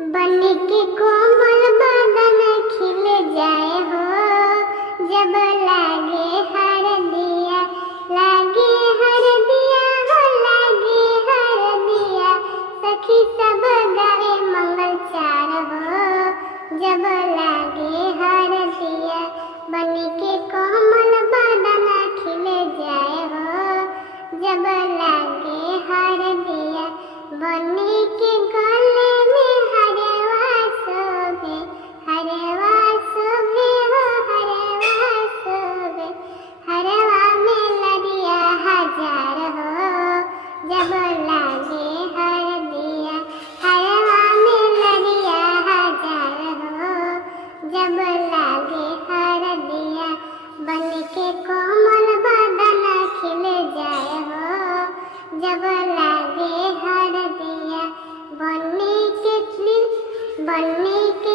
बन के कोमल बदन खिल जाए हो, जब लागे हर दिया, लागे हर दिया हो, लागे हर दिया। सखी सब गावे मंगल चार हो, जब लागे हर दिया। बन के कोमल बदन खिल जाए हो, जब लागे हर दिया। बन के गले में हरवा शोभे, हरवा शोभे हो, हरवा शोभे। हरवा में लड़िया हजार हो, जब लागे हर दिया। हरवा में लड़िया हजार हो, जब लागे हर दिया। बन के कोमल बदन खिल जाए हो, जब लागे हर दिया। बन के